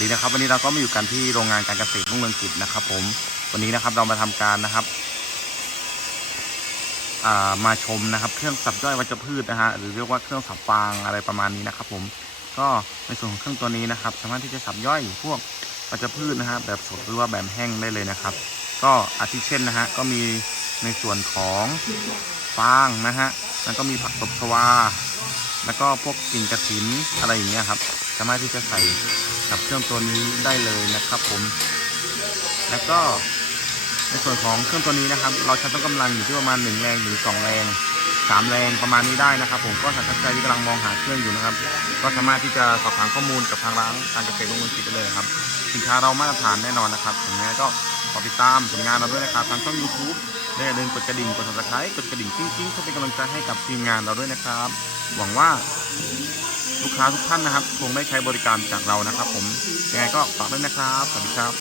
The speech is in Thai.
ดีนะครับวันนี้เราก็มาอยู่กันที่โรงงานการเกษตรรุ่งเรืองกิจนะครับ ผมวันนี้นะครับเรามาทำการนะครับามาชมนะครับ เครื่องสับย่อยวัชพืชนะฮะหรือเรียกว่าเครื่องสับฟางอะไรประมาณนี้นะครับ ผมก็ในส่วนของเครื่องตัวนี้นะครับ สามารถที่จะสับย่อยพวกวัชพืชนะฮะแบบสดหรือว่าแบบแห้งได้เลยนะครับ ก็อาทิเช่นนะฮะก็มีในส่วนของฟางนะฮะแล้วก็มีผักตบชวา แล้วก็พวกกิ่งกระถินอะไรอย่างเงี้ยครับ สามารถที่จะใส่ กับเครื่องตัวนี้ได้เลยนะครับผม แล้วก็ในส่วนของเครื่องตัวนี้นะครับ เราใช้ต้นกำลังอยู่ที่ประมาณหนึ่งแรงถึงสองแรงสามแรงประมาณนี้ได้นะครับ ผมก็หากท่านใดที่กำลังมองหาเครื่องอยู่นะครับ ก็สามารถที่จะสอบถามข้อมูลกับทางร้านการเกษตรรุ่งเรืองกิจได้เลยครับ สินค้าเรามาตรฐานแน่นอนนะครับถึงแม้ก็ขอติดตามผลงานเราด้วยนะครับทางช่อง YouTube และอย่าลืมกดกระดิ่งกด subscribe กดกระดิ่งกิ้งๆเพื่อเป็นกำลังใจให้กับทีมงานเราด้วยนะครับ หวังว่า ค้าทุกท่านนะครับคงได้ใช้บริการจากเรานะครับ ผมยังไงก็ฝากด้วยนะครับสวัสดีครับ